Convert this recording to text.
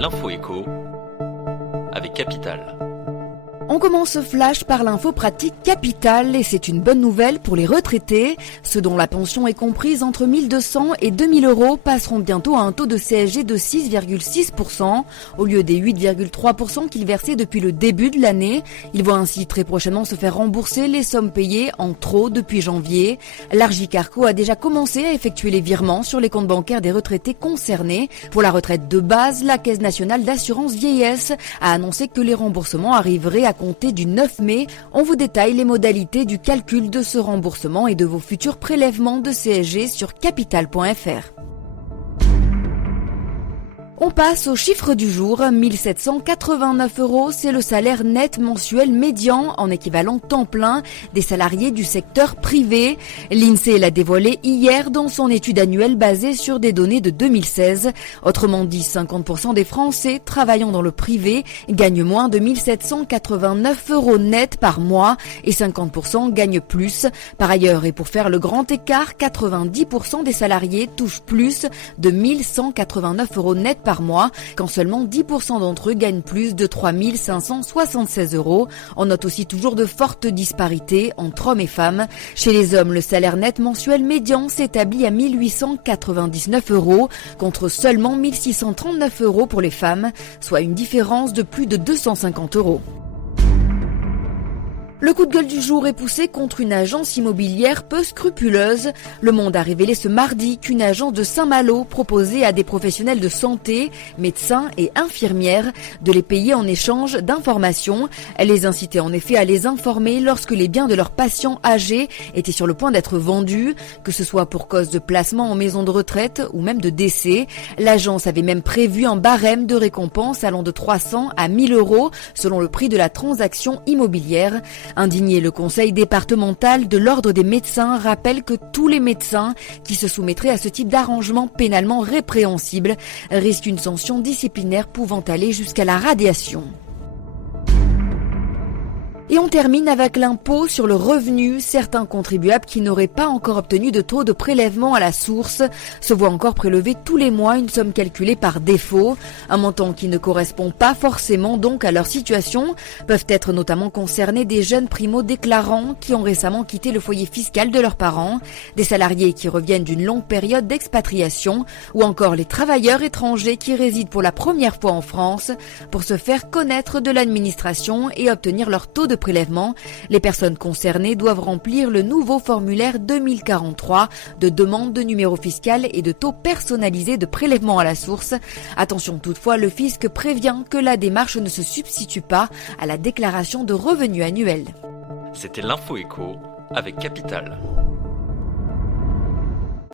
L'info écho avec Capital. On commence ce flash par l'info pratique Capital et c'est une bonne nouvelle pour les retraités. Ceux dont la pension est comprise entre 1 200 et 2 000 euros passeront bientôt à un taux de CSG de 6,6% au lieu des 8,3% qu'ils versaient depuis le début de l'année. Ils vont ainsi très prochainement se faire rembourser les sommes payées en trop depuis janvier. L'Argicarco a déjà commencé à effectuer les virements sur les comptes bancaires des retraités concernés. Pour la retraite de base, la Caisse nationale d'assurance vieillesse a annoncé que les remboursements arriveraient à compter du 9 mai. On vous détaille les modalités du calcul de ce remboursement et de vos futurs prélèvements de CSG sur capital.fr. On passe au chiffre du jour, 1 789 €, c'est le salaire net mensuel médian en équivalent temps plein des salariés du secteur privé. L'INSEE l'a dévoilé hier dans son étude annuelle basée sur des données de 2016. Autrement dit, 50% des Français travaillant dans le privé gagnent moins de 1 789 € net par mois et 50% gagnent plus. Par ailleurs, et pour faire le grand écart, 90% des salariés touchent plus de 1 189 € net par mois, quand seulement 10% d'entre eux gagnent plus de 3 576 €. On note aussi toujours de fortes disparités entre hommes et femmes. Chez les hommes, le salaire net mensuel médian s'établit à 1 899 € contre seulement 1 639 € pour les femmes, soit une différence de plus de 250 €. Le coup de gueule du jour est poussé contre une agence immobilière peu scrupuleuse. Le Monde a révélé ce mardi qu'une agence de Saint-Malo proposait à des professionnels de santé, médecins et infirmières, de les payer en échange d'informations. Elle les incitait en effet à les informer lorsque les biens de leurs patients âgés étaient sur le point d'être vendus, que ce soit pour cause de placement en maison de retraite ou même de décès. L'agence avait même prévu un barème de récompense allant de 300 à 1 000 € selon le prix de la transaction immobilière. Indigné, le conseil départemental de l'ordre des médecins rappelle que tous les médecins qui se soumettraient à ce type d'arrangement pénalement répréhensible risquent une sanction disciplinaire pouvant aller jusqu'à la radiation. Et on termine avec l'impôt sur le revenu. Certains contribuables qui n'auraient pas encore obtenu de taux de prélèvement à la source se voient encore prélever tous les mois une somme calculée par défaut. Un montant qui ne correspond pas forcément donc à leur situation. Peuvent être notamment concernés des jeunes primo-déclarants qui ont récemment quitté le foyer fiscal de leurs parents, des salariés qui reviennent d'une longue période d'expatriation ou encore les travailleurs étrangers qui résident pour la première fois en France pour se faire connaître de l'administration et obtenir leur taux de prélèvement. Les personnes concernées doivent remplir le nouveau formulaire 2043 de demande de numéro fiscal et de taux personnalisé de prélèvement à la source. Attention toutefois, le fisc prévient que la démarche ne se substitue pas à la déclaration de revenus annuels. C'était l'info écho avec Capital.